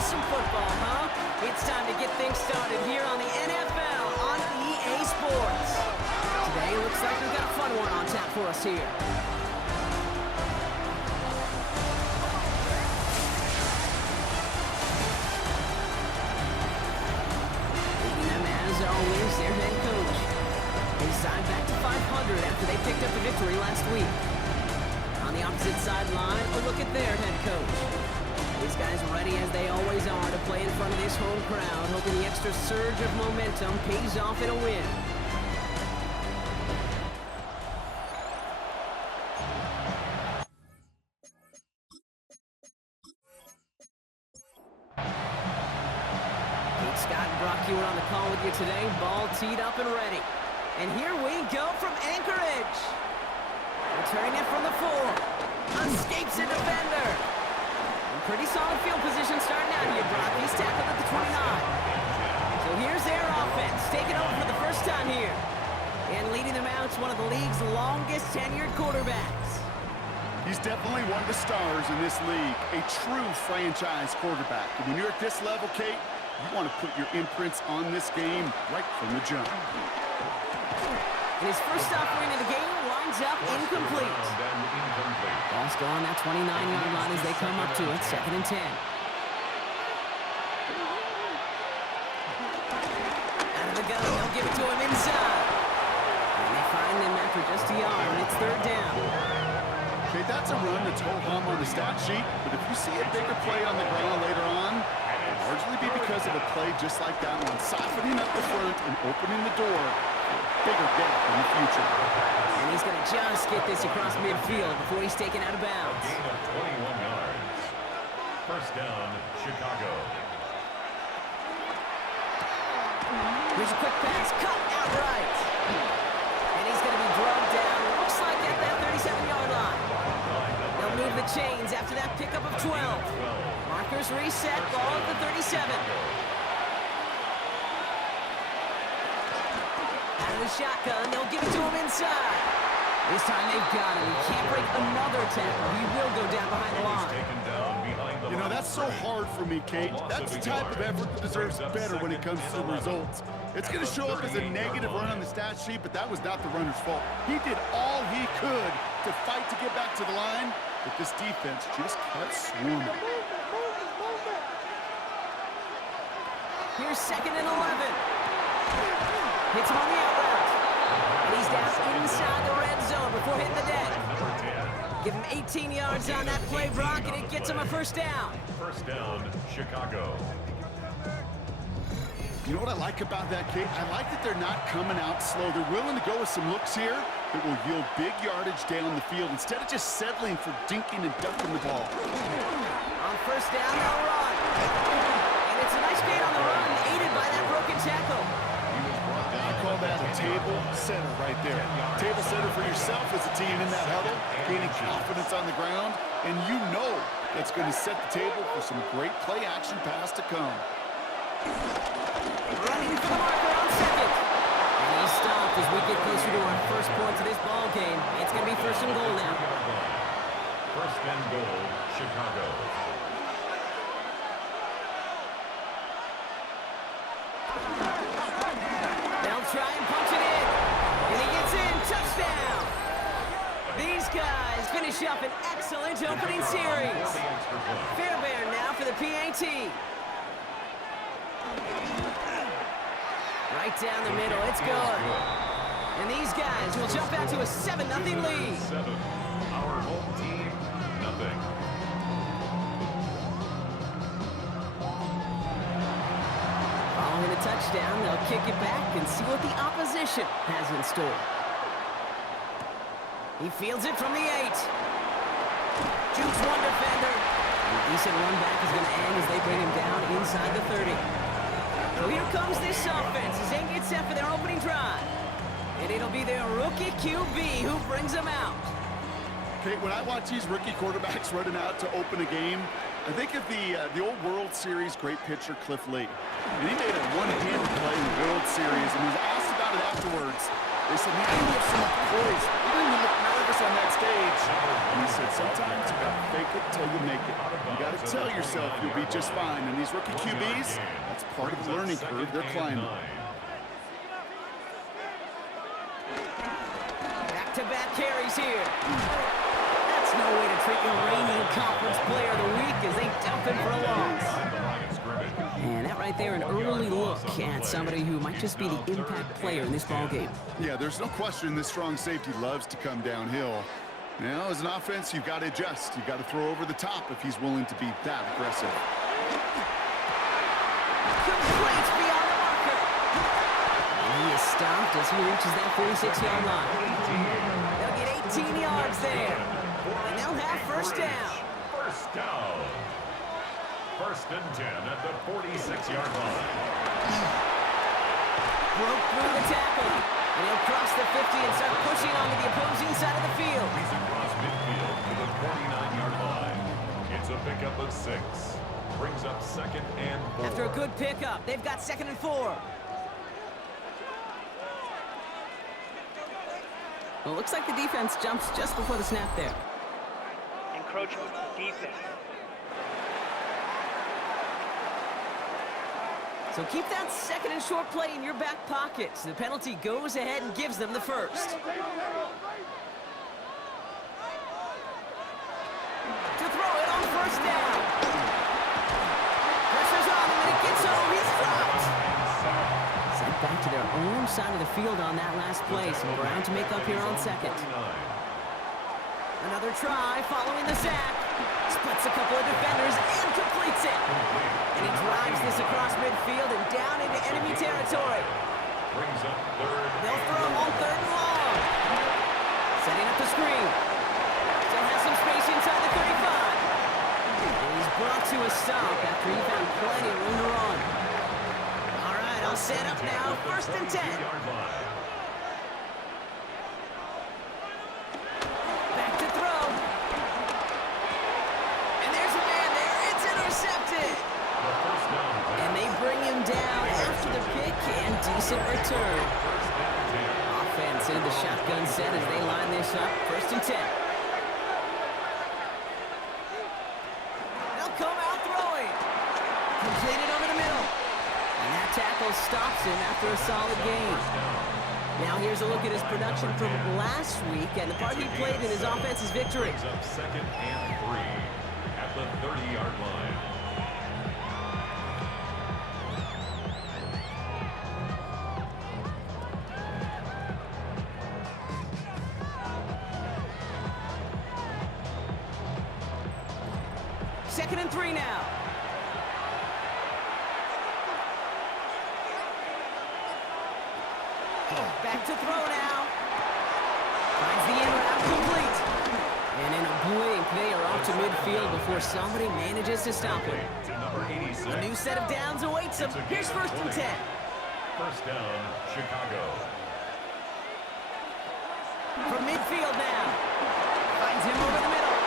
with some football, huh? It's time to get things started here on the NFL on EA Sports. Today, looks like we've got a fun one on tap for us here. Leading them, as always, their head coach. They signed back to 500 after they picked up a victory last week. On the opposite sideline, a look at their head coach. These guys ready as they always are to play in front of this home crowd, hoping the extra surge of momentum pays off in a win. Pete Scott and Brock Hewitt on the call with you today. Ball teed up and ready. And here we go from Anchorage. Returning it from the 4. Escapes a defender. Pretty solid field position starting out here, Brock. He's tackled at the 29. So here's their offense, taking over for the first time here. And leading them out, one of the league's longest tenured quarterbacks. He's definitely one of the stars in this league, a true franchise quarterback. And when you're at this level, Kate, you want to put your imprints on this game right from the jump. And his first offering of the game winds up incomplete. Ball's gone that 29-yard line as they come up to it, 2nd and 10. Out of the gun, they'll give it to him inside. And they find him after just a yard, and it's 3rd down. Okay, that's a run that's ho-hum on the stat sheet, but if you see a bigger play on the ground later on, it'll largely be because of a play just like that one, softening up the front and opening the door. Bigger gap in the future. And he's going to just get this across midfield before he's taken out of bounds. Gain of 21 yards. First down, Chicago. Here's a quick pass, cut outright. And he's going to be drugged down, looks like at that 37-yard line. They'll move the chains after that pickup of 12. Markers reset, ball at the 37. The shotgun, they'll give it to him inside. This time they've got him. He can't break another tackle. He will go down behind the line. You know, that's so hard for me, Kate. That's the type of effort that deserves better when it comes to the results. It's going to show up as a negative run on the stat sheet, but that was not the runner's fault. He did all he could to fight to get back to the line, but this defense just kept swarming. Here's 2nd and 11. Hits him on the out route. And he's down inside the red zone before hitting the deck. Give him 18 yards on that play, Brock, and it gets him a first down. First down, Chicago. You know what I like about that, Kate? I like that they're not coming out slow. They're willing to go with some looks here that will yield big yardage down the field instead of just settling for dinking and dunking the ball. On first down, they'll run. And it's a nice gain on the run, aided by that broken tackle. I call that a table setter right there. Table setter for yourself as a team in that huddle, gaining confidence on the ground, and you know that's going to set the table for some great play action pass to come. Running for the marker on 2nd. And he's stopped as we get closer to our first points of this ball game. It's going to be 1st and goal now. 1st and goal, Chicago. Try and punch it in. And he gets in. Touchdown. These guys finish up an excellent opening series. Fairbairn now for the PAT. Right down the middle. It's good. And these guys will jump out to a 7-0 lead. 7. Our home team, nothing. Following the touchdown, they'll kick it back and see what the opposition has in store. He fields it from the 8. Jukes one defender. And a decent run back is going to end as they bring him down inside the 30. So here comes this offense as they get set for their opening drive. And it'll be their rookie QB who brings them out. Okay, when I watch these rookie quarterbacks running out to open a game, I think of the old World Series great pitcher Cliff Lee. And he made a one-handed play in the World Series, and he was asked about it afterwards. They said, man, he looks so much poised. He didn't even look nervous on that stage. And he said, sometimes you got to fake it till you make it. You got to tell yourself you'll be just fine. And these rookie QBs, that's part of the learning curve they're climbing. Back-to-back carries here. That's no way to treat your reigning conference player of the week as they dump him for a loss. And that right there, an early look at somebody who might just be the impact player in this ballgame. Yeah, there's no question this strong safety loves to come downhill. Now, as an offense, you've got to adjust. You've got to throw over the top if he's willing to be that aggressive. Complete beyond the marker. And he is stopped as he reaches that 46-yard line. They'll get 18 yards there. And they'll have first down. First down. First and 10 at the 46-yard line. Broke through the tackle. And he'll cross the 50 and start pushing onto the opposing side of the field. He's across midfield to the 49-yard line. It's a pickup of 6. Brings up 2nd and 4. After a good pickup, they've got 2nd and 4. Well, it looks like the defense jumps just before the snap there. Encroachment defense. So keep that 2nd and short play in your back pocket. So the penalty goes ahead and gives them the first. To throw it on first down. Pressure's on him and it gets home. He's dropped. Sent back to their own side of the field on that last play. Some ground to make up here on 2nd. Another try following the sack. Splits a couple of defenders and completes it. And he drives this across midfield and down into enemy territory. Brings up 3rd. They'll throw him on 3rd and long. Setting up the screen. Still has some space inside the 35. And he's brought to a stop after he found plenty of room to run. All right, I'll set up now. 1st and 10. Back to throw. And there's a man there. It's intercepted. And they bring him down after the pick and decent return. Offense into the shotgun set as they line this up. 1st and 10. They'll come out throwing. Completed over the middle. And that tackle stops him after a solid gain. Now here's a look at his production from last week and the part he played in his offense's victory. Brings up 2nd and 3 at the 30-yard line. Second and 3 now. Back to throw now. Finds the end route complete. And in a blink, they are off to midfield before somebody manages to stop him. To number 86. A new set of downs awaits him. Here's 1st and 10. First down, Chicago. From midfield now. Finds him over the middle.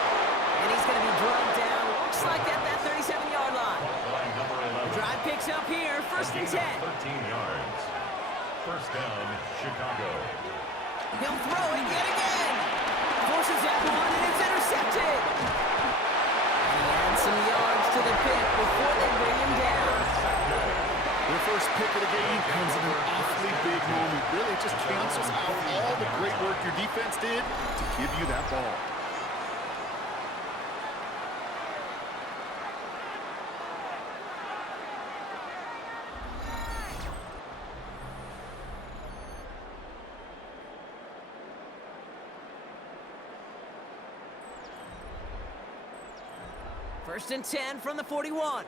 And he's going to be drugged down. Looks like at that 37-yard line. By number 11. Drive picks up here. 1st and 10. 13 yards. First down, Chicago. He'll throw it yet again. Forces that one, and it's intercepted. And he adds some yards to the pick before they bring him down. Their first pick of the game comes in an awfully big moment. Really just cancels out all the great work your defense did to give you that ball. First and 10 from the 41.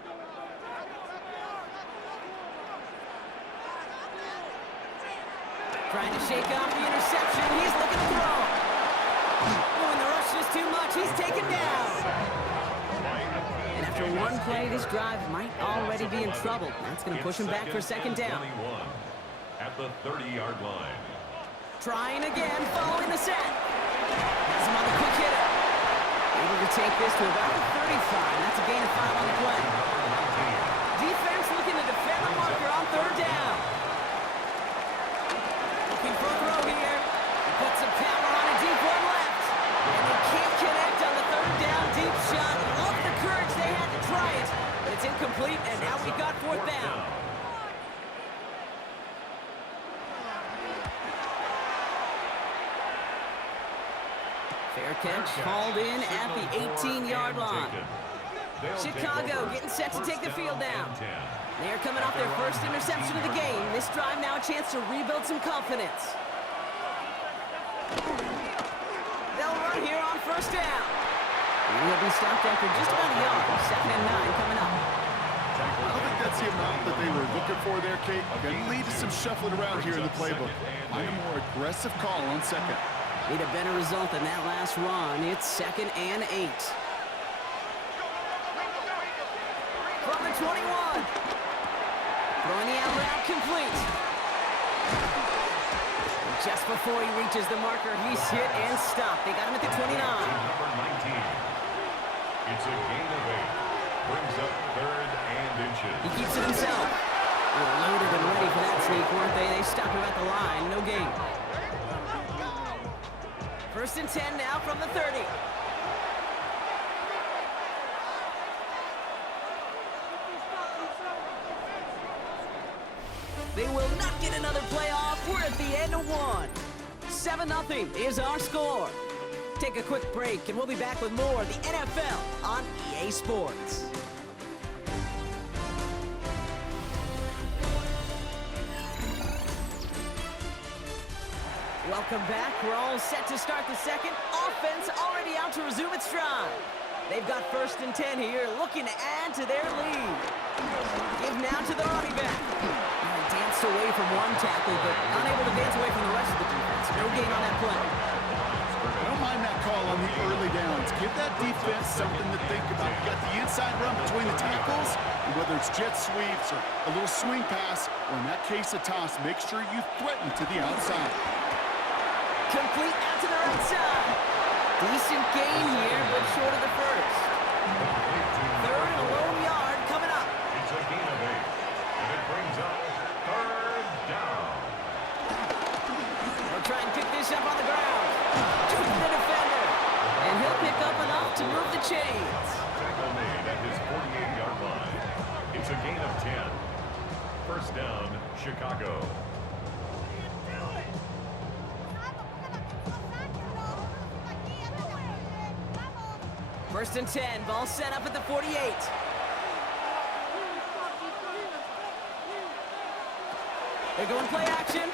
Trying to shake off the interception. He's looking to throw. Oh, and the rush is too much. He's taken down. And after one play, this drive might already be in trouble. That's going to push him back for 2nd down. At the 30-yard line. Trying again, following the set. Has him on the quick hitter. Able to take this to about the 35. That's a gain of 5 on the play. Defense looking to defend the marker on 3rd down. Looking for a throw here. Puts some power on a deep one left. And they can't connect on the 3rd down deep shot. complete, and now we've got fourth down. Fair catch called in at the 18-yard line. Chicago getting set to take the field down. They're coming off their first interception of the game. This drive now a chance to rebuild some confidence. They'll run here on first down. And he'll be stopped after just about a yard. 2nd and 9 coming up. I don't think that's the amount that they were looking for there, Kate. Going to lead to some shuffling around here in the playbook. Find a more aggressive call on second. Need a better result than that last run. It's 2nd and 8. From the 21. Throwing the out route complete. Just before he reaches the marker, he's hit and stopped. They got him at the 29. Number 19. It's a gain of 8. Brings up 3rd and inches. He keeps it himself. They were loaded and ready for that sneak, weren't they? They stopped him at the line. No gain. 1st and 10 now from the 30. They will not get another playoff. We're at the end of one. 7-0 is our score. Take a quick break, and we'll be back with more of the NFL on EA Sports. Welcome back. We're all set to start the second. Offense already out to resume its drive. They've got 1st and 10 here, looking to add to their lead. Give now to the running back. Danced away from one tackle, but unable to dance away from the rest of the defense. No gain on that play. I don't mind that call on the early downs. Give that defense something to think about. You got the inside run between the tackles, and whether it's jet sweeps or a little swing pass, or in that case a toss, make sure you threaten to the outside. Complete out to the right side. Decent gain here, but short of the first. 3rd and a lone yard coming up. It's a gain of 8. And it brings up 3rd down. They'll try and pick this up on the ground. To the defender. And he'll pick up enough to move the chains. Tackle made at his 48-yard line. It's a gain of 10. 1st down, Chicago. 1st and 10, ball set up at the 48. They're going play action.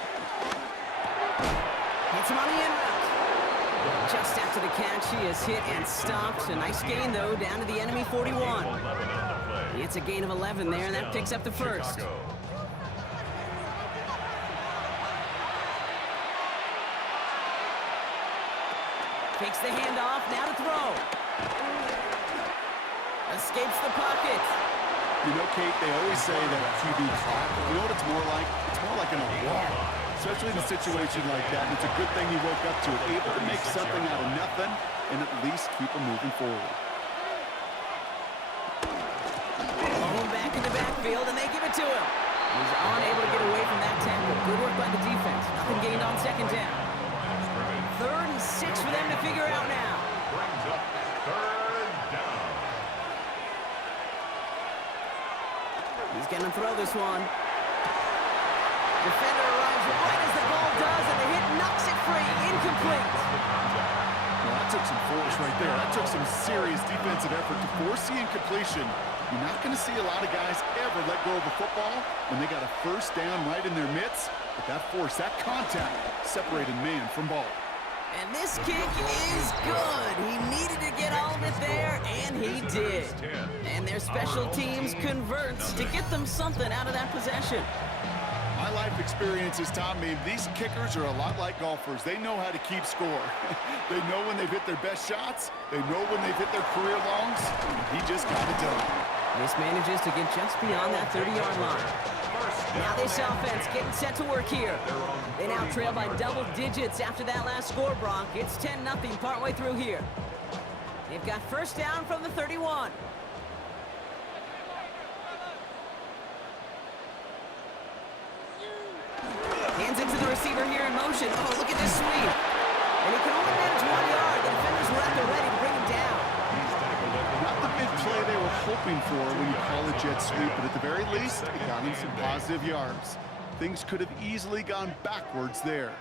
Hits him on the in route. Just after the catch, he is hit and stopped. A nice gain, though, down to the enemy 41. It's a gain of 11 there, and that picks up the first. Takes the handoff, now to throw. Escapes the pocket. You know, Kate, they always say that QB clock. You know what it's more like? It's more like an alarm, especially in a situation like that. And it's a good thing he woke up to it, able to make something out of nothing and at least keep him moving forward. Ball back in the backfield, and they give it to him. He's unable to get away from that tackle. Good work by the defense. Nothing gained on 2nd down. 3rd and 6 for them to figure out now. Brings up 3rd down. He's going to throw this one. Defender arrives right as the ball does, and the hit knocks it free. Incomplete. Well, that took some force right there. That took some serious defensive effort to force the incompletion. You're not going to see a lot of guys ever let go of a football when they got a 1st down right in their midst. But that force, that contact, separated man from ball. And this kick is good. He needed to get all of it there, and he did. And their special teams converts to get them something out of that possession. My life experience has taught me these kickers are a lot like golfers. They know how to keep score. They know when they've hit their best shots. They know when they've hit their career longs. He just got it done. This manages to get just beyond that 30-yard line. Now this offense getting set to work here. They now trail by double digits after that last score, Bronk. It's 10-0 partway through here. They've got 1st down from the 31. Hands it to the receiver here in motion. Oh, look at this sweep. And he can only manage 1 yard. The defenders were at the ready to bring him down. Not the big play they were hoping hoping for when you call a jet sweep, but at the very least, it got him some positive yards. Things could have easily gone backwards there.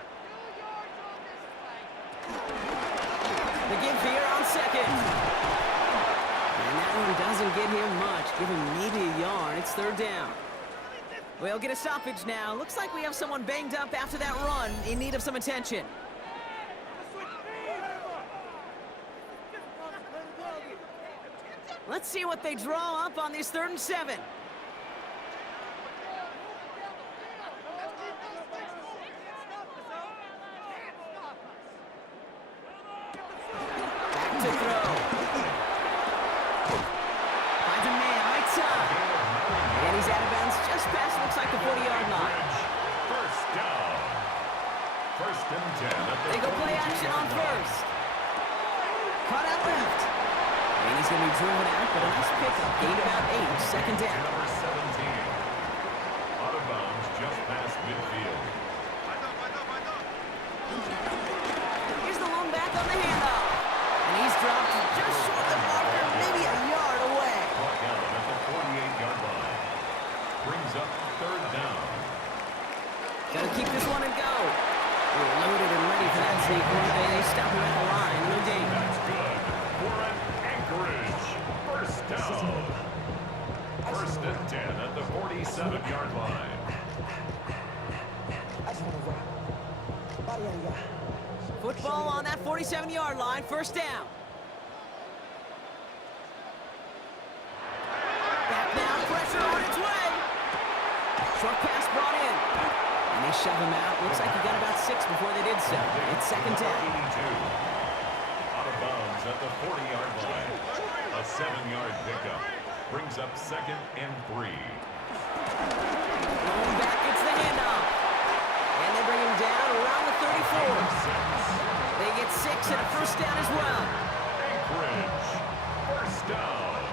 The give here on second. And that one doesn't get him much. Give him maybe a yard. It's third down. We'll get a stoppage now. Looks like we have someone banged up after that run in need of some attention. Let's see what they draw up on this 3rd and 7. Back to throw. Finds a man right side. And he's out of bounds just past, looks like the 40-yard line. First down. First and 10. They go play action on first. Cut out left. And he's going to be driven out, but a nice pickup. Gained about 8, second down. Number 17. Out of bounds just past midfield. Here's the lone back on the handoff. And he's dropped just short of the marker, maybe a yard away. Brought down at the 48-yard line. Brings up third down. Got to keep this one and go. We're loaded and ready for that, Zeke. They stop him at the line. No gain. That's good. For an Anchorage. First down. First and 10 at the 47-yard line. Football on that 47-yard line. First down. Back now. Pressure on its way. Short pass brought in. And they shove him out. Looks like he got about 6 before they did so. It's second down. 82. Out of bounds at the 40-yard line. A 7-yard pickup. Brings up second and 3. Going back, it's the handoff. And they bring him down around the 34. They get 6 and a first down as well. Anchorage. First down.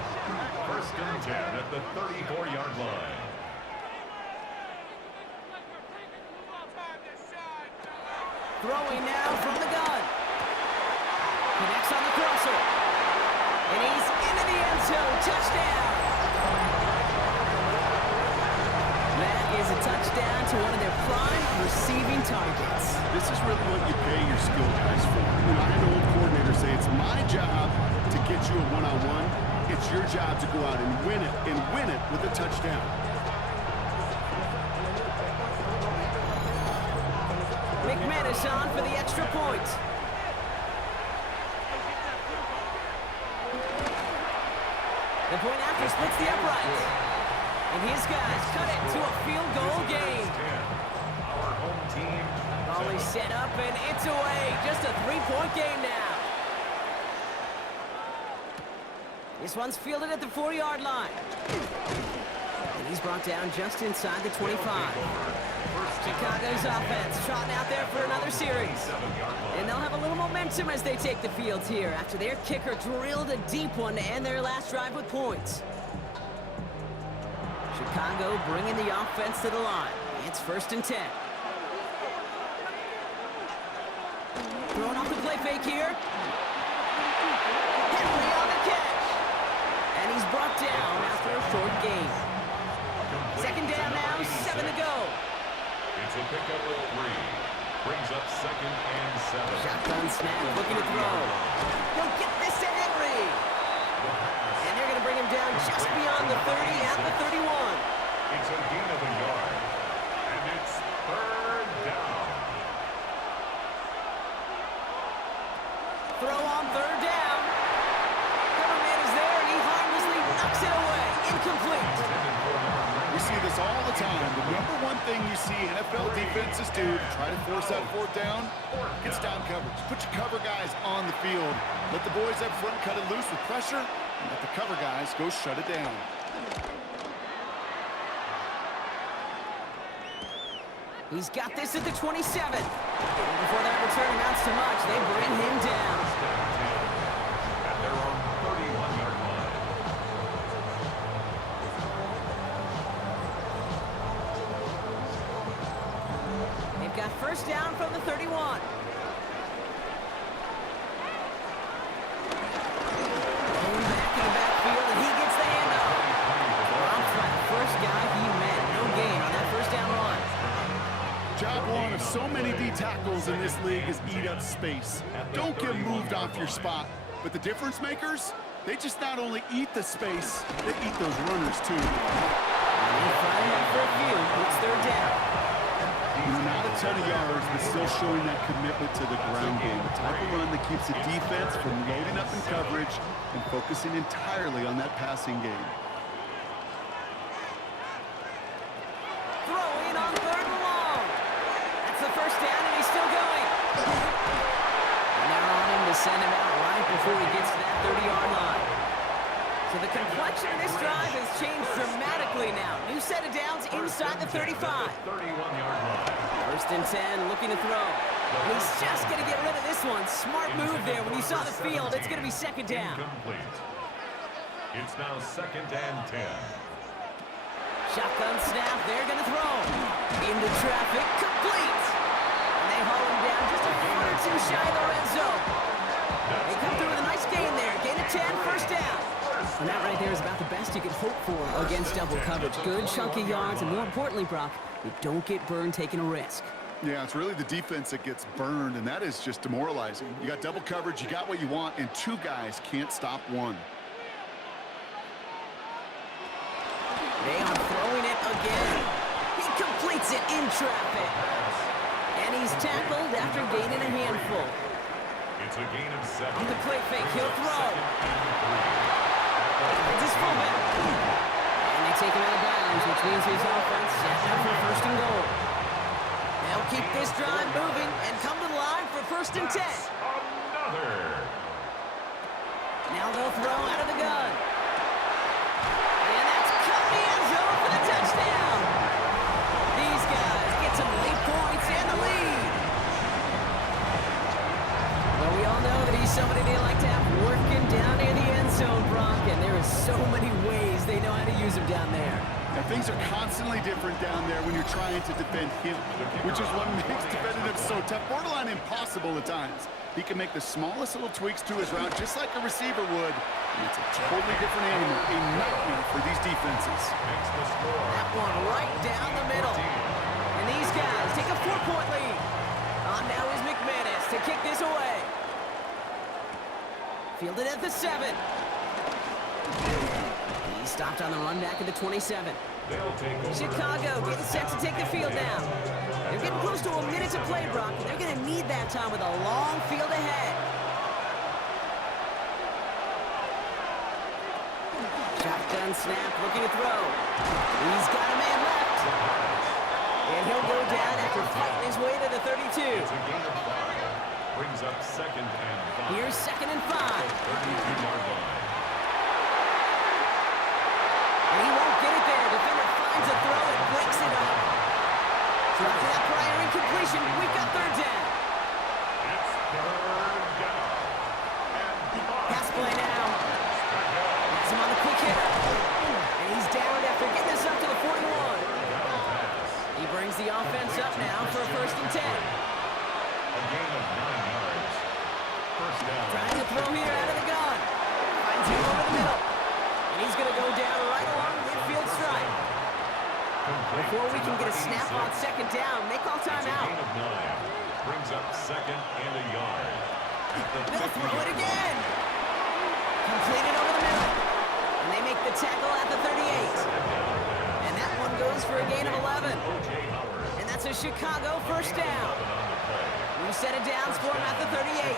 First and 10 at the 34-yard line. Throwing now from the gun. Connects on the crosser. And he's into the end zone. Touchdown. That is a touchdown to one of their prime receiving targets. This is really what you pay your skill guys for. You know, I had an old coordinator say, it's my job to get you a one-on-one. It's your job to go out and win it with a touchdown. McManus on for the extra point. The point after splits the uprights. And his guys cut it to a field goal game. Our home team. Ball is set up and it's away. Just a 3-point game now. This one's fielded at the 4-yard line. And he's brought down just inside the 25. Chicago's offense trotting out there for another series. And they'll have a little momentum as they take the field here after their kicker drilled a deep one to end their last drive with points. Chicago bringing the offense to the line. It's first and 10. Throwing off the play fake here. Henry on the catch. And he's brought down after a short gain. Second down now, 7 to go. It's a pickup of 3. Brings up second and 7. Shotgun snap, looking to throw. He'll get this to Henry. And they're going to bring him down just beyond the 30 at the 31. It's a gain of a yard. And it's third down. Throw on third down. Coverman is there, and he harmlessly knocks it away. Incomplete. We see this all the time. The number one thing you see NFL defenses do to try to force that fourth down, gets down coverage. Put your cover guys on the field. Let the boys up front cut it loose with pressure, and let the cover guys go shut it down. He's got this at the 27. And before that return amounts to much, they bring him down. At their own 31-yard line. They've got first down from the 31. Going back in the backfield, and he gets the handoff. goals in this league is eat up space. Don't get moved off your spot. But the difference makers, they just not only eat the space, they eat those runners too. And fighting up for a few. It's third down. Not a ton of yards, but still showing that commitment to the ground game. The type of run that keeps the defense from loading up in coverage and focusing entirely on that passing game. Throwing on third and long. That's the first down, and he's still going. And they're on him to send him out right before he gets to that 30-yard line. So the complexion of this drive has changed dramatically now. New set of downs inside the 35. 31-yard line. First and 10, looking to throw. And he's just going to get rid of this one. Smart move there. When you saw the field, it's going to be second down. Incomplete. It's now second and 10. Shotgun snap, they're going to throw. Into traffic, complete. And they haul him down just a foot or two shy of the red zone. They come through with a nice gain there. Gain of 10, first down. And that right there is about the best you can hope for against double coverage. Good chunky yards, and more importantly, Brock, you don't get burned taking a risk. Yeah, it's really the defense that gets burned, and that is just demoralizing. You got double coverage, you got what you want, and two guys can't stop one. They are throwing it again. He completes it in traffic. And he's tackled after gaining a handful. It's a gain of 7. On the play fake, he'll throw. It's his fullback. And they take him out of bounds, which means his offense set up for first and goal. They'll keep this drive moving and come to the line for first and 10. Another. Now they'll throw out of the gun. And that's cut the end zone for the touchdown. These guys get some late points and the lead. Well, we all know that he's somebody they like to have working down near the end zone, Brock, and there are so many ways they know how to use him down there. And things are constantly different down there when you're trying to defend him, which is what makes defending him so tough, borderline impossible at times. He can make the smallest little tweaks to his route, just like a receiver would, and it's a totally different animal, a nightmare for these defenses. That one right down the middle. And these guys take a 4-point lead. On now is McManus to kick this away. Fielded at the 7. He stopped on the run back at the 27. Chicago getting set to take the field down. They're getting close to a minute to play, Brock. They're going to need that time with a long field ahead. Shotgun snap, looking to throw. He's got a man left. And he'll go down after fighting his way to the 32. It's a gain of 5. Brings up second and 5. Here's second and 5. 32-yard line. And he won't get it there. Defender finds a throw and breaks it up. So after that prior incompletion, we've got third down. It's third down. Pass play now. Has him on the quick hitter. And he's down after getting this up to the 41. He brings the offense up now for a first and 10. A gain of 9 yards. First down. Trying to throw here out of the gun. Finds him over the middle. And he's going to go down right along the midfield stripe. Before we can get a snap on second down, they call timeout. Gain of 9. Brings up second and a yard. They'll throw it again. Completed over the middle. And they make the tackle at the 38. And that one goes for a gain of 11. And that's a Chicago first down. New set of downs for him at the 38.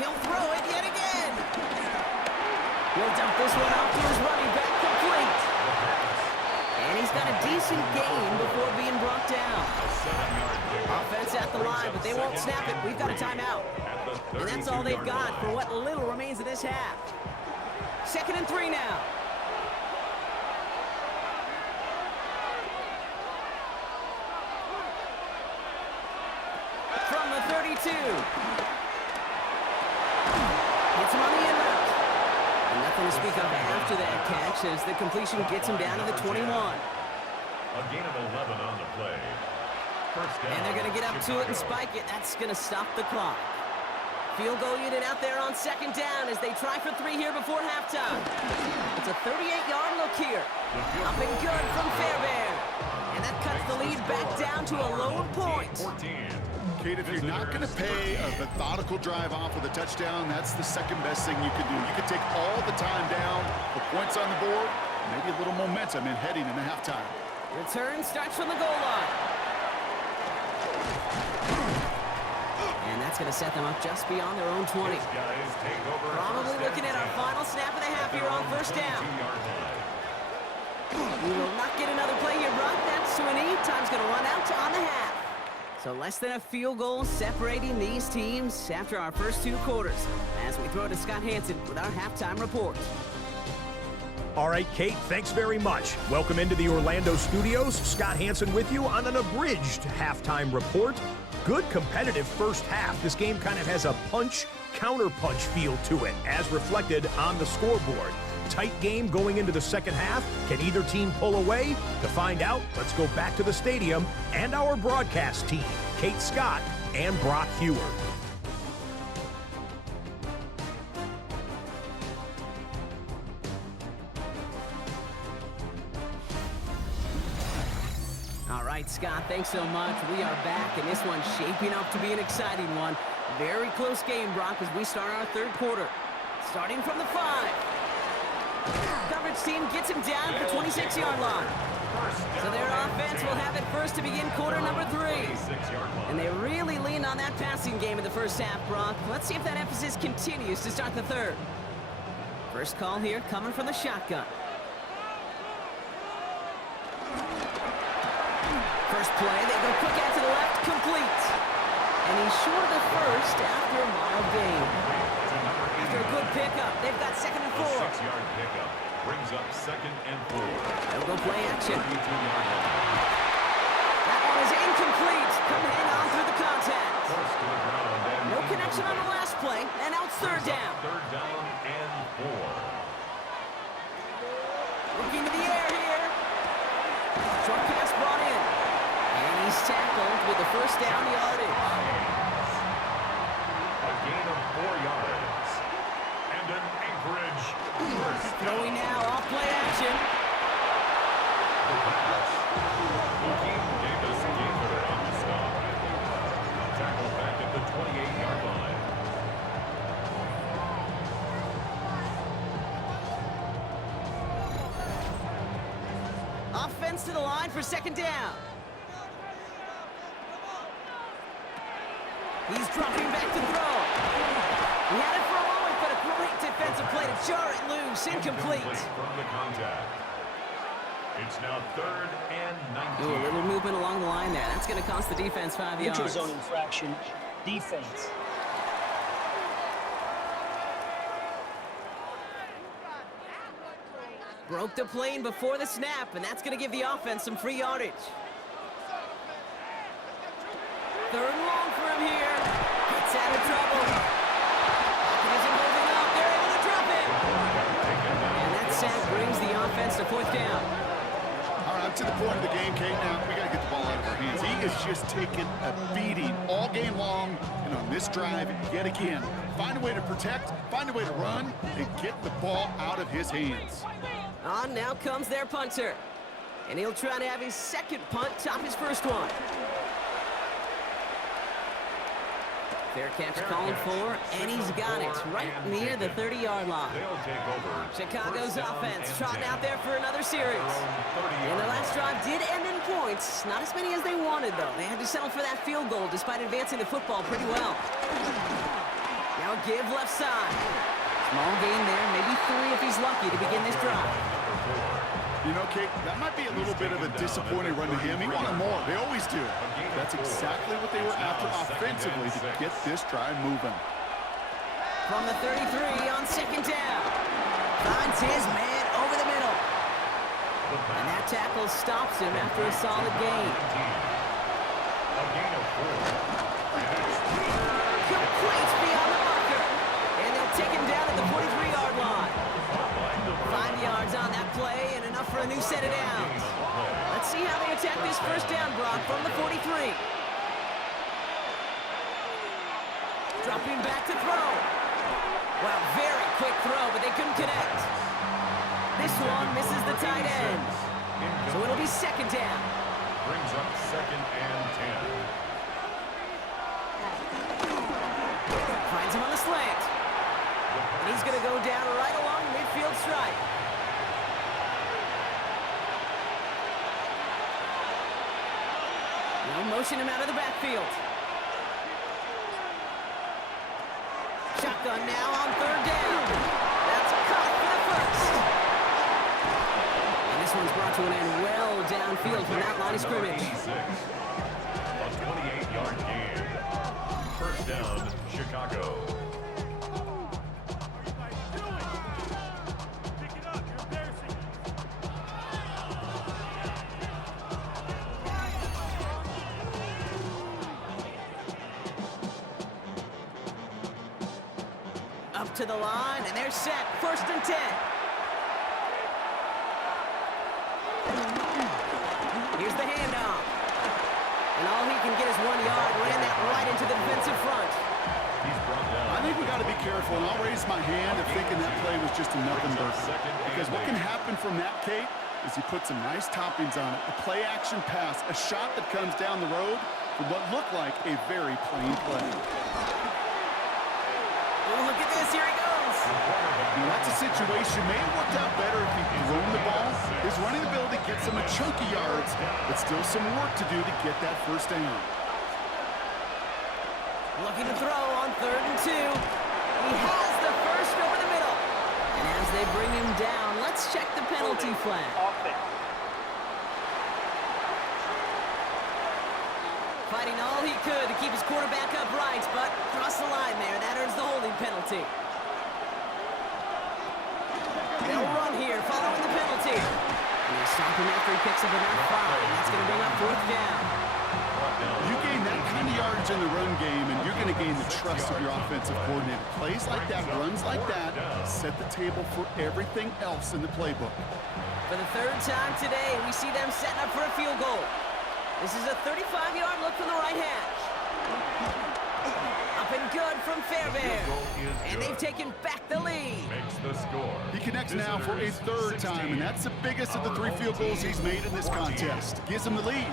He'll throw it yet again. He'll dump this one off to his running back, complete. And he's got a decent gain before being brought down. Offense at the line, but they won't snap it. We've got a timeout. And that's all they've got for what little remains of this half. Second and 3 now. From the 32. Hits him on the in route. And nothing to speak of after that catch as the completion gets him down to the 21. A gain of 11 on the play. First down. And they're going to get up to it and spike it. That's going to stop the clock. Field goal unit out there on second down as they try for 3 here before halftime. It's a 38-yard look here. Up and good from Fairbairn. And that cuts the lead back down to a lone point. Kate, if you're not going to pay a methodical drive off with a touchdown, that's the second best thing you can do. You can take all the time down, the points on the board, maybe a little momentum in heading into halftime. Return starts from the goal line. And that's going to set them up just beyond their own 20. Probably looking at our final snap of the half here on first down. We will not get another play here, Brock. That's Sweeney. Time's going to run out on the half. So less than a field goal separating these teams after our first 2 quarters. As we throw to Scott Hansen with our halftime report. All right, Kate, thanks very much. Welcome into the Orlando studios. Scott Hansen with you on an abridged halftime report. Good competitive first half. This game kind of has a punch-counterpunch feel to it, as reflected on the scoreboard. Tight game going into the second half. Can either team pull away? To find out, let's go back to the stadium and our broadcast team, Kate Scott and Brock Hewer. All right, Scott, thanks so much. We are back, and this one's shaping up to be an exciting one. Very close game, Brock, as we start our third quarter. Starting from the 5. Coverage team gets him down at the 26-yard line. So their offense will have it first to begin quarter number 3. And they really leaned on that passing game in the first half, Brock. Let's see if that emphasis continues to start the third. First call here coming from the shotgun. First play, they go quick out to the left, complete. And he's short of the first after a mile gain. After a good pickup, they've got 2nd and 4. 6-yard pickup brings up 2nd and 4. They'll go play action. That one is incomplete. Come hang on through the contact. No connection on the last play, and now it's third down. 3rd down and 4. Looking to the air here. Short pass brought in. And he's tackled with the first down yardage. A gain of 4 yards. And an Anchorage first. Throwing now, off play action. Joaquin Davis Gaither on the stop. Tackled back at the 28-yard line. Offense to the line for 2nd down. He's dropping back to throw. He had it for a moment, but a great defensive play to jar it loose. Incomplete. From the contact. It's now 3rd and 19. Ooh, a little movement along the line there. That's going to cost the defense 5 yards. Neutral zone infraction. Defense. Broke the plane before the snap, and that's going to give the offense some free yardage. 3rd and long for him here. Gets out of trouble. Isn't holding up. They're able to drop it. And that sack brings the offense to 4th down. All right, up to the point of the game, Kate. Now, we got to get the ball out of our hands. He is just taking a beating all game long. And on this drive, yet again, find a way to protect, find a way to run, and get the ball out of his hands. On now comes their punter. And he'll try to have his 2nd punt top his first one. Fair catch called for, and he's got it right near the 30-yard line. Chicago's offense trotting out there for another series. And their last drive did end in points. Not as many as they wanted, though. They had to settle for that field goal despite advancing the football pretty well. Now give left side. Small gain there, maybe 3 if he's lucky to begin this drive. You know, Kate, that might be a little bit of a disappointing run to him. He wanted more. They always do. That's exactly what they were after offensively to get this drive moving. From the 33 on 2nd down. Finds his man over the middle. And that tackle stops him after a solid gain. A gain of 4. Complete beyond the marker. And they'll take him down at the 43-yard line. 5 yards on that play and enough for a new set of downs. Let's see how they attack this first down, Brock, from the 43. Dropping back to throw. Wow, very quick throw, but they couldn't connect. This one misses the tight end. So it'll be second down. Brings up second and 10. Finds him on the slant. And he's going to go down right along midfield stripe. Now motion him out of the backfield. Shotgun now on third down. That's caught for the first. And this one's brought to an end well downfield from that line of scrimmage. A 28-yard gain. First down, Chicago. Up to the line, and they're set. First and 10. Here's the handoff. And all he can get is 1 yard. Ran that right into the defensive front. He's brought down. I think we got to be careful, and I'll raise my hand of thinking that play was just a nothing burger. Because what can happen from that, Kate, is he put some nice toppings on it. A play-action pass, a shot that comes down the road for what looked like a very plain play. Oh, look at this. Here he goes. Now, that's a situation. May have worked out better if he'd thrown the ball. His running ability gets him a chunky yards, but still some work to do to get that first down. Looking to throw on third and 2. He has the first over the middle. And as they bring him down, let's check the penalty flag. Offense. Fighting all he could to keep his quarterback upright, but crossed the line there. That earns the holding penalty. They'll run here following the penalty. And he'll stop him after he picks up about 5. That's going to bring up fourth down. You gain that kind of yardage in the run game, and you're going to gain the trust of your offensive coordinator. Plays like that, runs like that, set the table for everything else in the playbook. For the third time today, we see them setting up for a field goal. This is a 35-yard look from the right hash. Up and good from Fairbairn. And they've taken back the lead. Makes the score. He connects now for a third time, and that's the biggest of the 3 field goals he's made in this contest. Gives him the lead.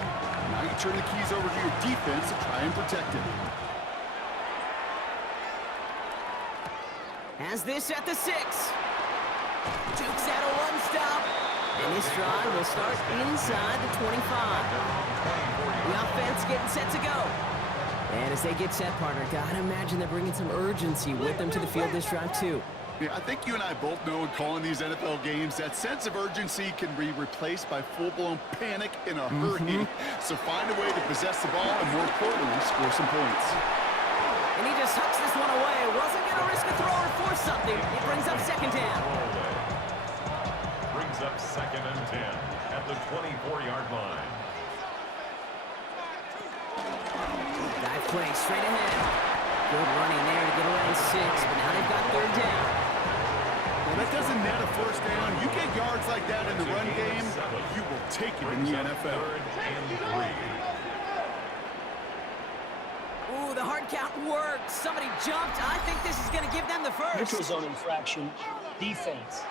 Now you turn the keys over to your defense to try and protect it. Has this at the 6. Jukes out a one stop. And this drive will start inside the 25. The offense getting set to go. And as they get set, partner, gotta imagine they're bringing some urgency with them to the field this drive, too. Yeah, I think you and I both know in calling these NFL games that sense of urgency can be replaced by full-blown panic in a hurry. So find a way to possess the ball and, more importantly, score some points. And he just hucks this one away. Wasn't going to risk a throw or force something. It brings up second down. Brings up second and 10 at the 24-yard line. Dive play straight ahead. Good running there to get around 6, but now they've got third down. Well, that doesn't net a first down. You get yards like that in the run game, you will take it in the NFL. Third and 3. Ooh, the hard count worked. Somebody jumped. I think this is going to give them the first. Neutral zone infraction. Defense.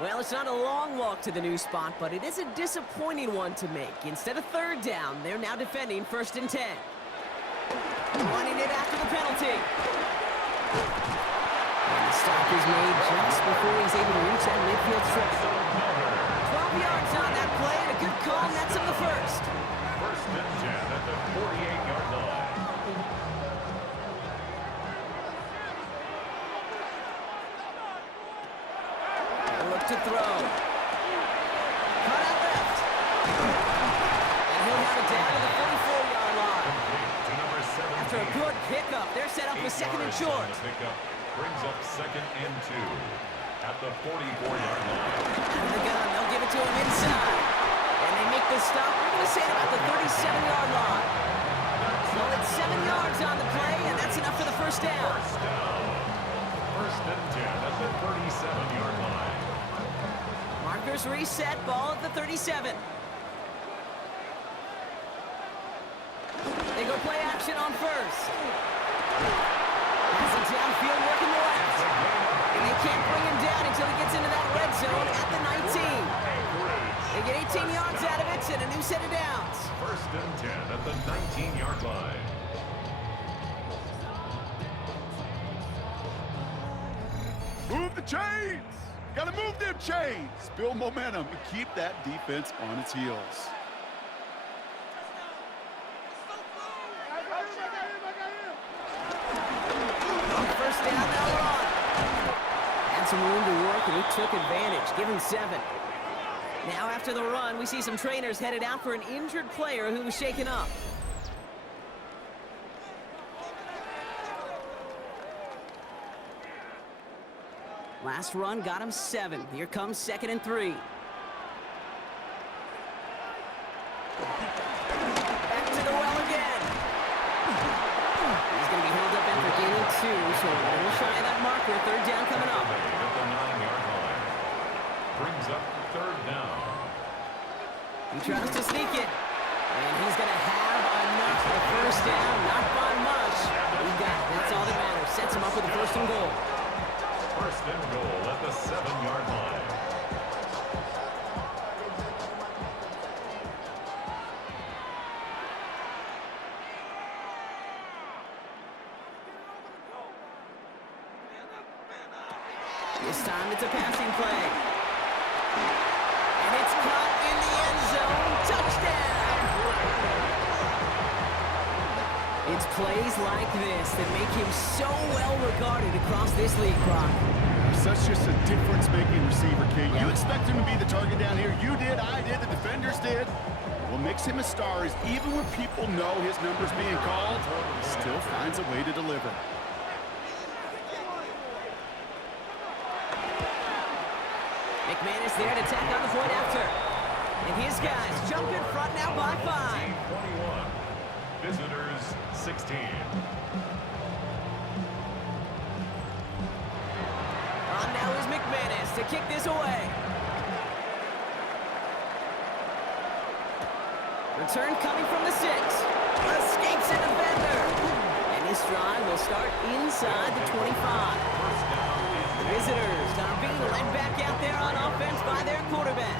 Well, it's not a long walk to the new spot, but it is a disappointing one to make. Instead of third down, they're now defending first and 10. Running it after the penalty. And the stop is made just before he's able to reach that midfield stretch. 12 yards on that play, and a good call, and that's him the first. First and 10 at the 48-yard line. Look to throw. Cut out left. And he'll have it down to the 44-yard line. To number 7. After a good pickup, they're set up with second and short. Pickup brings up second and 2 at the 44-yard line. Out of the gun, they'll give it to him inside. And they make the stop. We're going to say it about the 37-yard line. So it's 7 yards on the play, and that's enough for the first down. First down. First and 10 at the 37-yard line. Markers reset, ball at the 37. They go play action on first. Has it downfield working the left. And they can't bring him down until he gets into that red zone at the 19. They get 18 yards out of it and a new set of downs. First and 10 at the 19-yard line. Move the chains! Gotta move them chains! Build momentum and keep that defense on its heels. On first down, now we're on. Had some room to work, and he took advantage. Give him 7. Now after the run, we see some trainers headed out for an injured player who was shaken up. Last run got him 7. Here comes 2nd and 3. Back to the well again. He's going to be held up after gaining 2, so a little shy of that marker. 3rd down coming up. At the 9-yard line. Brings up 3rd down. He tries to sneak it, and he's going to have enough for the first down. Not by much. He got it. That's all that matters. Sets him up with a 1st and goal. First and goal at the 7-yard line. This time it's a passing play. And it's caught in the end zone. Touchdown! It's plays like this that make him so well regarded across this league, Brock. Such just a difference-making receiver, Kate. You expect him to be the target down here. You did, I did, the defenders did. What makes him a star is even when people know his number's being called, he still finds a way to deliver. McManus there to tack on the point after. And his guys jump in front now by 5. 21. Visitors 16. On now is McManus to kick this away. Return coming from the 6. Escapes a defender. And this drive will start inside the 25. The visitors are being led back out there on offense by their quarterback.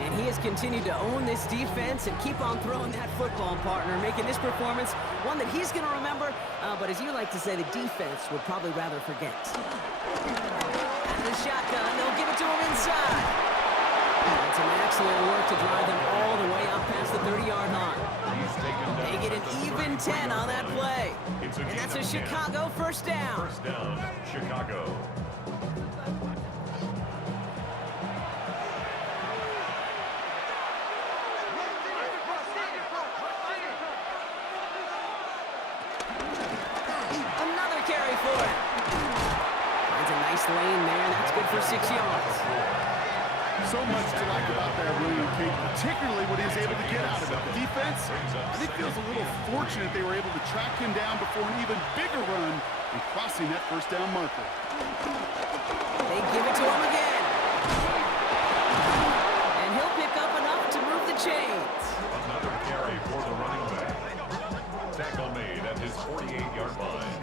And he has continued to own this defense and keep on throwing that football, partner, making this performance one that he's going to remember, but as you like to say, the defense would probably rather forget. And the shotgun, they'll give it to him inside. And some excellent work to drive them all the way up past the 30-yard line. They get an even 10 on that play. And that's a Chicago first down. First down, Chicago. Another carry for it. Finds a nice lane there. That's good for 6 yards. So much to like about that William King, particularly what he was able to get out of it. The defense, I think, feels a little fortunate they were able to track him down before an even bigger run and crossing that first down marker. They give it to him again. And he'll pick up enough to move the chains. Another carry for the running back. Tackle made at his 48-yard line.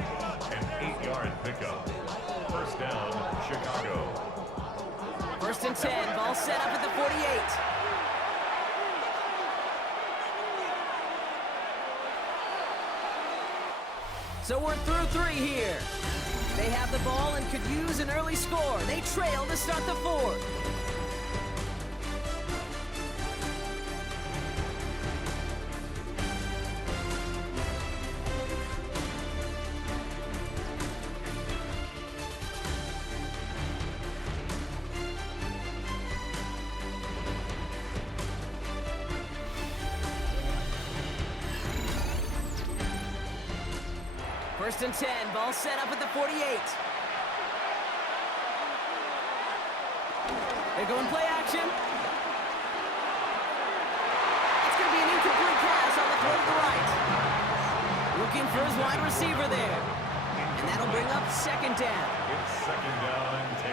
An 8-yard pickup. First down, Chicago. First and 10, ball set up at the 48. So we're through 3 here. They have the ball and could use an early score. They trail to start the 4th. First and 10, ball set up at the 48. They're going play action. It's going to be an incomplete pass on the throw to the right. Looking for his wide receiver there. And that'll bring up 2nd down. It's 2nd down and 10.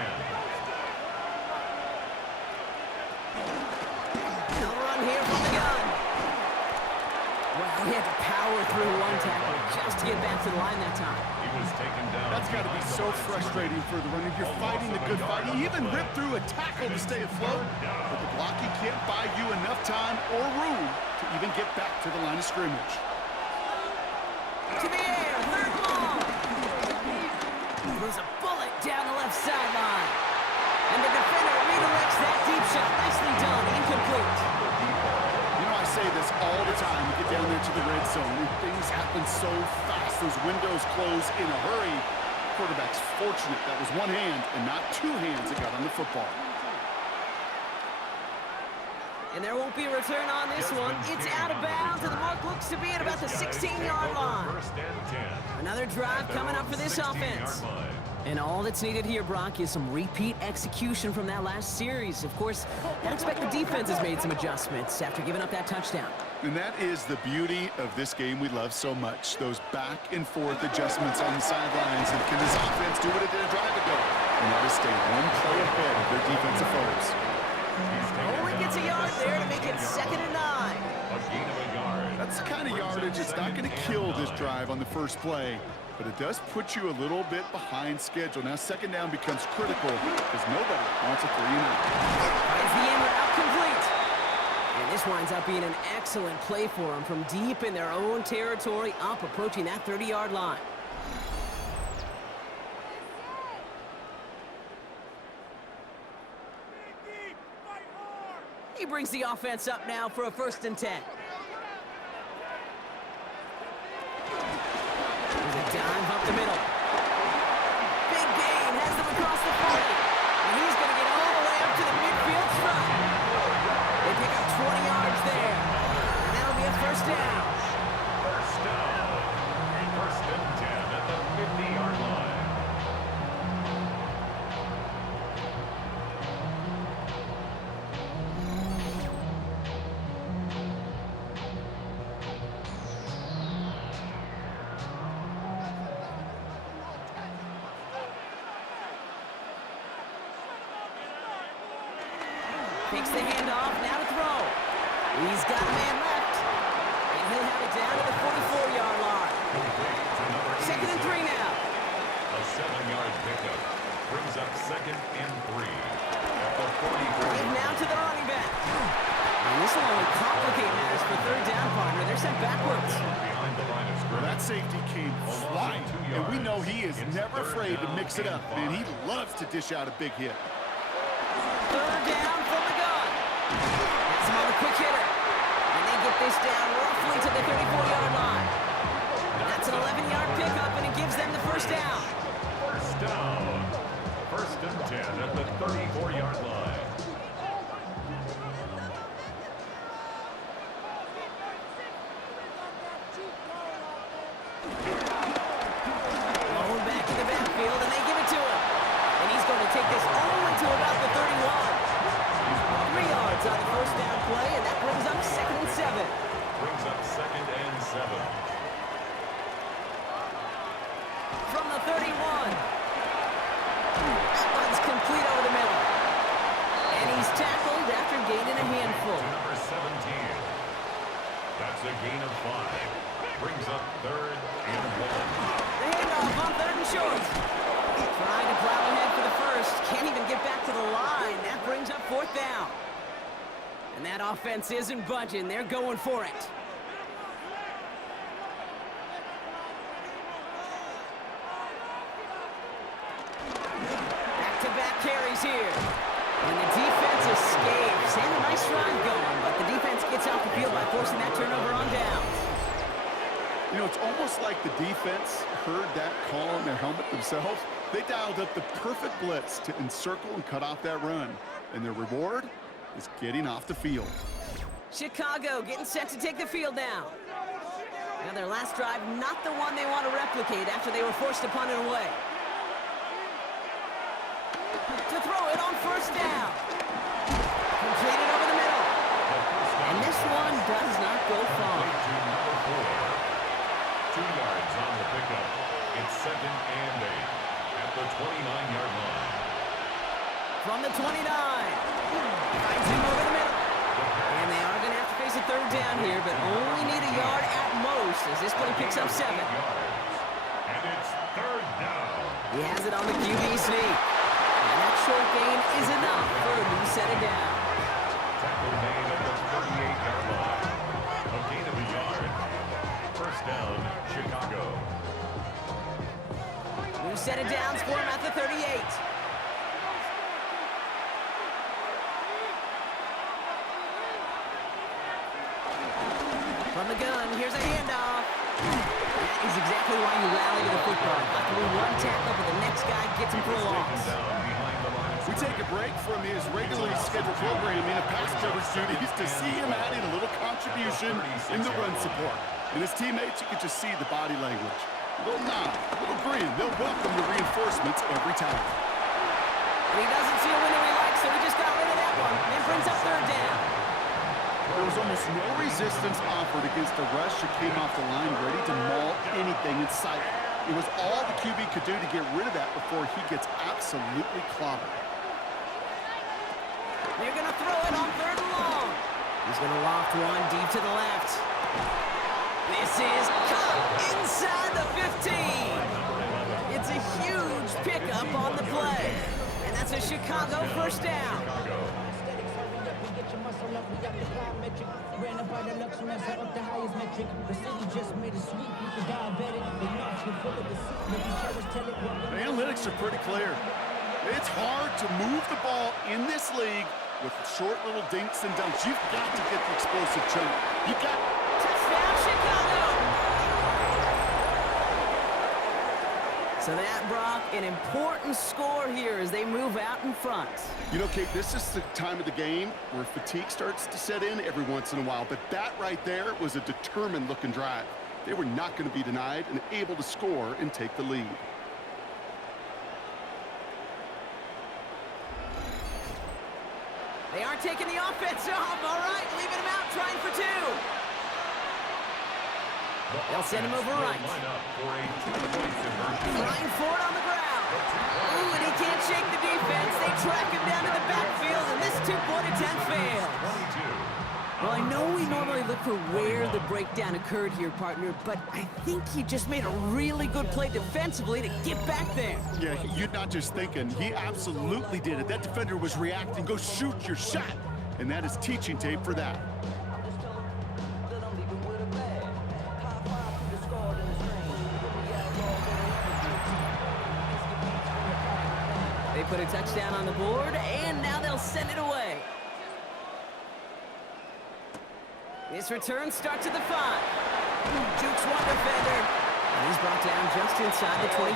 No run here from the gun. Wow, he had to power through one tackle just to get back to the line that time. He was taken down. That's got to be so frustrating for the runner. You're fighting the good fight. You even ripped through a tackle to stay afloat, but the blocking can't buy you enough time or room to even get back to the line of scrimmage. To the air, third ball. Throws a bullet down the left sideline. And the defender redirects that deep shot. Nicely done, incomplete. You know, I say this all the time. You get down there to the red zone, and things happen so fast. Those windows close in a hurry. Quarterback's fortunate that was one hand and not two hands that got on the football. And there won't be a return on this one. It's out of bounds, and the mark looks to be at about the 16-yard line. First and 10. Another drive coming up for this offense. And all that's needed here, Brock, is some repeat execution from that last series. Of course, I'd expect the defense has made some adjustments after giving up that touchdown. And that is the beauty of this game we love so much. Those back and forth adjustments on the sidelines. And can this offense do what it did a drive ago? And that is stay one play ahead of their defensive foes. Only gets a yard there to make it 2nd and 9. A gain of a yard. That's the kind of yardage that's not going to kill this drive on the first play, but it does put you a little bit behind schedule. Now, second down becomes critical because nobody wants a 3-and-out. Finds the in route complete. And this winds up being an excellent play for them from deep in their own territory, up approaching that 30-yard line. He brings the offense up now for a 1st and 10. There's a dive up the middle. Big gain has them across the 40. And he's going to get all the way up to the midfield front. They pick up 20 yards there. And that'll be a 1st down. First down. First and 10 at the 50-yard line. Takes the handoff, now to throw. He's got a man left. And he'll have it down to the 44-yard line. 2nd and 3 now. A 7-yard pickup brings up 2nd and 3 at the 44. And now to the running back. And this will only complicate matters for 3rd down, partner. They're sent backwards. Behind the line of Well, scrimmage. that safety came flying, and we know he is never afraid to mix it up. Man, he loves to dish out a big hit. 3rd down from the gun. That's him on the quick hitter. And they get this down roughly to the 34-yard line. That's an 11-yard pickup, and it gives them the 1st down. First down. 1st and 10 at the 34-yard line. Going back in the backfield, and they give it to him. And he's going to take this only to about the 31. 3 yards on the 1st down play, and that brings up 2nd and 7. Brings up 2nd and 7. From the 31. That one's complete over the middle. And he's tackled after gaining a handful. To number 17. That's a gain of 5. Brings up 3rd and 1. The handoff on 3rd and short. Trying to plow ahead for the 1st. Can't even get back to the line. That brings up 4th down. And that offense isn't budging. They're going for it. Back-to-back carries here. And the defense escapes. And a nice drive going, but the defense gets off the field by forcing that turnover on downs. You know, it's almost like the defense heard that call on their helmet themselves. They dialed up the perfect blitz to encircle and cut off that run. And their reward is getting off the field. Chicago getting set to take the field now. Now their last drive, not the one they want to replicate after they were forced to punt it away. To throw it on 1st down. Completed over the middle. And this one does not go far. To number 4. 2 yards on the pickup. It's 2nd and 8 at the 29-yard line. From the 29. Finds him over the middle. And they are going to have to face tries a third down here, but only need a yard at most as this play picks up 7. And it's third down. He has it on the QB sneak. And that short gain is enough for a new set of downs. Tackle made at the 38-yard line. A gain of a yard. First down, Chicago. New set of downs for him at the 38. From the gun, here's a handoff. That is exactly why you rally to the football. After we one tackle, but the next guy gets him for a loss. We take a break from his regularly scheduled programming of pass coverage duties to see him adding a little contribution in the run support. And his teammates, you can just see the body language. A little nod, a little grin. They'll welcome the reinforcements every time. And he doesn't see a window he likes, so he just got rid of that one. And brings up third down. There was almost no resistance offered against the rush that came off the line ready to maul anything in sight. It was all the QB could do to get rid of that before he gets absolutely clobbered. They're going to throw it on third and long. He's going to loft one deep to the left. This is caught inside the 15. It's a huge pickup on the play. And that's a Chicago first down. The analytics are pretty clear. It's hard to move the ball in this league with short little dinks and dunks. You've got to get the explosive chunk. You've got... Touchdown, Chicago! So that, Brock, an important score here as they move out in front. You know, Kate, this is the time of the game where fatigue starts to set in every once in a while. But that right there was a determined-looking drive. They were not going to be denied and able to score and take the lead. They aren't taking the offense off. All right, leaving him out, trying for 2. They'll send him over right. Flying forward on the ground. Ooh, and he can't shake the defense. They track him down to the backfield, and this two-point attempt fails. Well, I know we normally look for where the breakdown occurred here, partner, but I think he just made a really good play defensively to get back there. Yeah, you're not just thinking. He absolutely did it. That defender was reacting. Go shoot your shot. And that is teaching tape for that. They put a touchdown on the board, and now they'll send it away. This return starts at the 5. Jukes one defender, and he's brought down just inside the 25.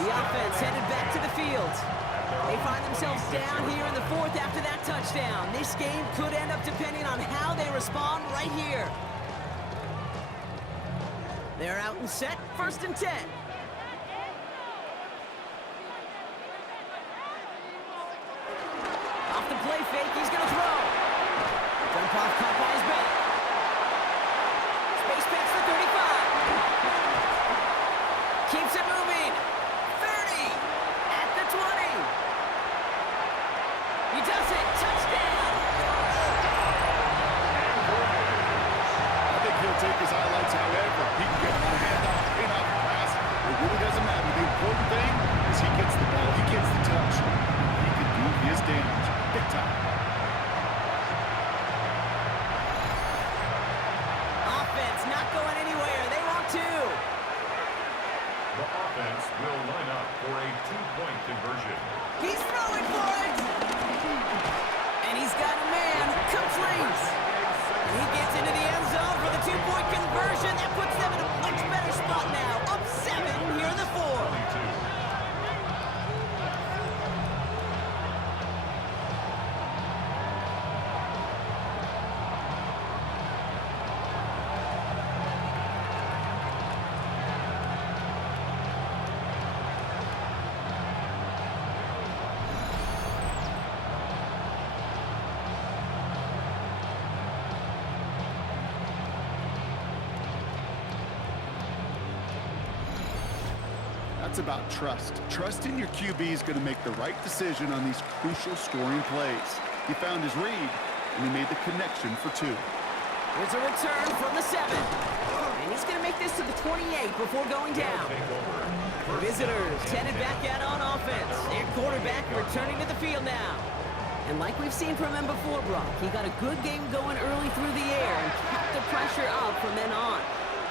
The offense headed back to the field. They find themselves down here in the 4th after that touchdown. This game could end up depending on how they respond right here. They're out and set, 1st and 10. Off the play fake, he's going to throw. Jump off, caught by his back. Space past the 35. Keeps it moving. 30. At the 20. He does it. Touchdown. I think he'll take his highlights however. He can get one hand off, pin off the pass. It really doesn't matter. The important thing is he gets the ball. He gets the touch. He can do his damage. Big time. Not going anywhere. They want 2. The offense will line up for a 2-point conversion. He's throwing for it. And he's got a man. Complete. And he gets into the end zone for the 2-point conversion. That puts them in a much better spot now. Up 7 here in the 4th. It's about trust. Trusting your QB is going to make the right decision on these crucial scoring plays. He found his read, and he made the connection for 2. Here's a return from the 7. And he's going to make this to the 28 before going down. Visitors headed back out on offense. Their quarterback returning to the field now. And like we've seen from him before, Brock, he got a good game going early through the air and kept the pressure up from then on.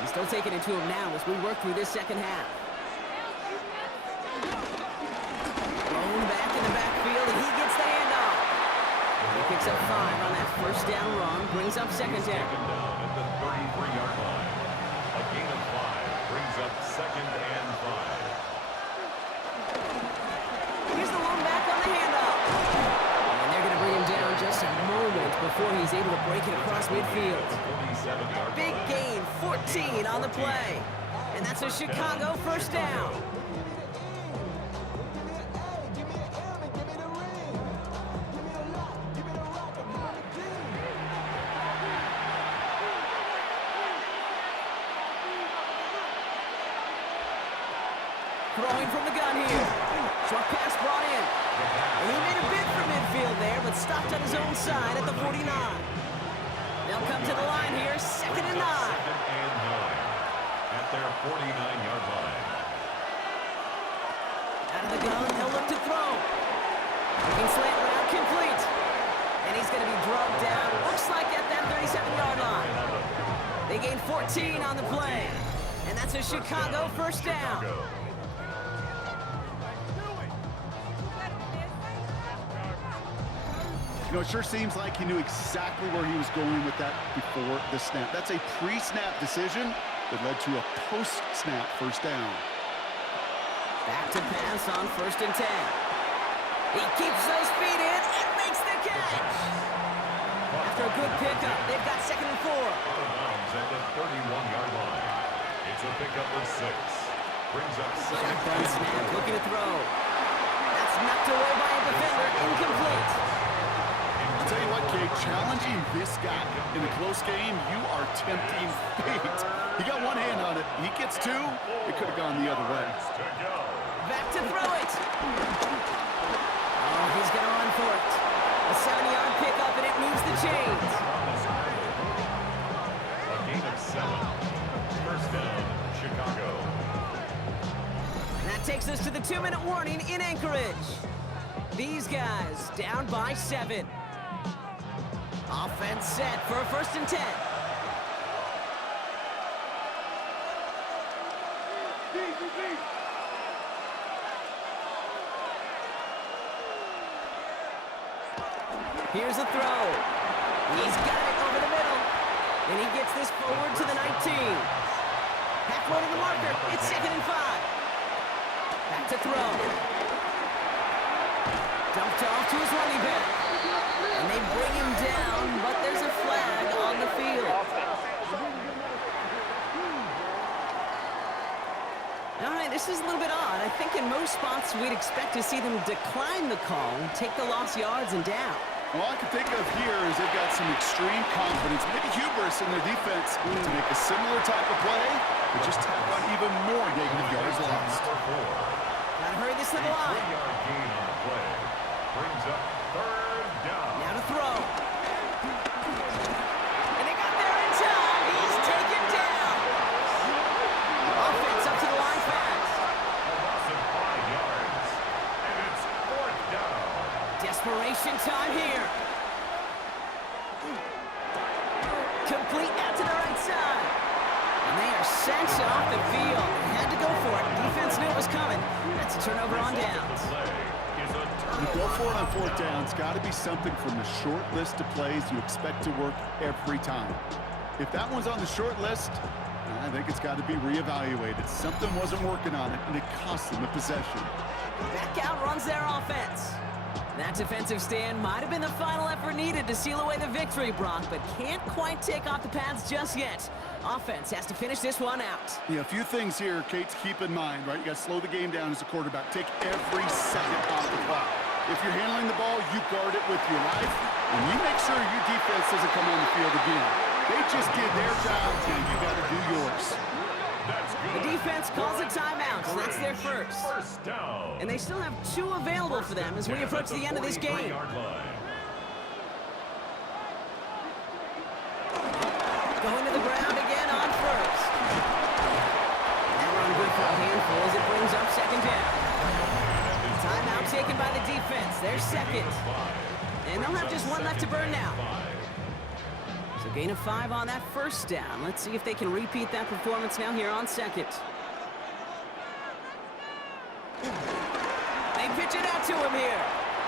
He's still taking it to him now as we work through this second half. Thrown back in the backfield, and he gets the handoff. He picks up 5 on that first down run, brings up second down. Taken down at the 33-yard line. A gain of 5 brings up 2nd and 5. Here's the lone back on the handoff. And they're going to bring him down just a moment before he's able to break it across midfield. Big gain, 14 on the play. And that's a Chicago first down. Throwing from the gun here. Short pass brought in. And he made a bid for midfield there, but stopped on his own side at the 49. They'll come to the line here, 2nd and 9. 2nd and 9 at their 49-yard line. Out of the gun, they'll look to throw. Looking slant route complete. And he's going to be drugged down, looks like at that 37-yard line. They gain 14 on the play. And that's a Chicago first down. You know, it sure seems like he knew exactly where he was going with that before the snap. That's a pre-snap decision that led to a post-snap first down. Back to pass on 1st and 10. He keeps those feet in and makes the catch. After a good pickup, they've got 2nd and 4. Out of bounds at the 31-yard line. It's a pickup of 6. Brings up 2nd Shotgun and snap, 4. looking to throw. That's knocked away by a defender, incomplete. I'll tell you what, Kate, challenging this guy in a close game, you are tempting fate. He got one hand on it. He gets 2. It could have gone the other way. Back to throw it. Oh, he's going to run for it. A 7-yard pickup, and it moves the chains. A gain of 7. First down, Chicago. And that takes us to the 2-minute warning in Anchorage. These guys down by 7. Offense set for a 1st and 10. Here's a throw. He's got it over the middle. And he gets this forward to the 19. Halfway to the marker. It's 2nd and 5. Back to throw. Dumped off to his running back. And they bring him down, but there's a flag on the field. All right, this is a little bit odd. I think in most spots we'd expect to see them decline the call, take the lost yards and down. All I can think of here is they've got some extreme confidence, maybe hubris in their defense to make a similar type of play, but just tack on even more negative yards lost. Gotta hurry this to the line. 3-yard gain on the play. Brings up 3rd down. Now to throw. And they got there in time. He's taken down. Offense up to the line fast. A loss of 5 yards. And it's 4th down. Desperation time here. Complete out to the right side. And they are sent off the field. They had to go for it. Defense knew it was coming. That's a turnover on downs. You go for it on 4th down. It's got to be something from the short list of plays you expect to work every time. If that one's on the short list, I think it's got to be reevaluated. Something wasn't working on it, and it cost them a possession. Back out runs their offense. That defensive stand might have been the final effort needed to seal away the victory, Brock, but can't quite take off the pads just yet. Offense has to finish this one out. Yeah, a few things here, Kate, to keep in mind, right? You got to slow the game down as a quarterback. Take every second off the clock. If you're handling the ball, you guard it with your life, and you make sure your defense doesn't come on the field again. They just did their job, and you got to do yours. The defense calls a timeout, so that's their first. And they still have 2 available for them as we approach the end of this game. They're second. And they'll have just one left to burn now. So gain of 5 on that first down. Let's see if they can repeat that performance now here on second. They pitch it out to him here.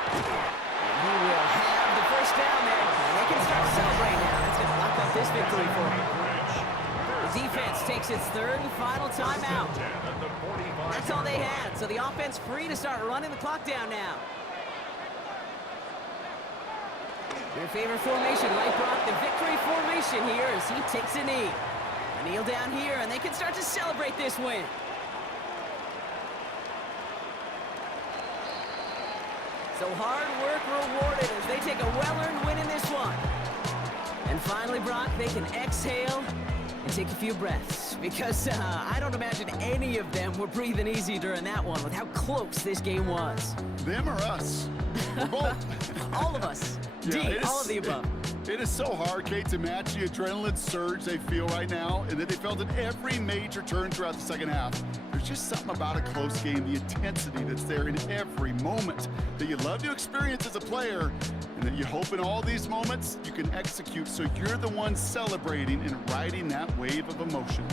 And he will have the first down there. And they can start celebrating now. That's going to lock up this victory for him. The defense takes its third and final timeout. That's all they had. So the offense free to start running the clock down now. Your favorite formation, right, Brock? The victory formation here as he takes a knee. A kneel down here, and they can start to celebrate this win. So hard work rewarded as they take a well-earned win in this one. And finally, Brock, they can exhale and take a few breaths. Because I don't imagine any of them were breathing easy during that one with how close this game was. Them or us? We're both. All of us. D, all of the above. It is so hard, Kate, to match the adrenaline surge they feel right now and that they felt at every major turn throughout the second half. There's just something about a close game, the intensity that's there in every moment that you love to experience as a player and that you hope in all these moments you can execute so you're the one celebrating and riding that wave of emotion.